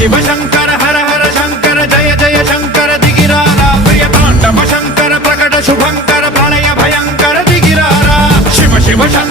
शिव शंकर हर हर शंकर जय जय शंकर दिगिरारा प्रिय तांडव शंकर प्रकट शुभंकर प्रलय भयंकर दिगिरारा शिव शिव शंकर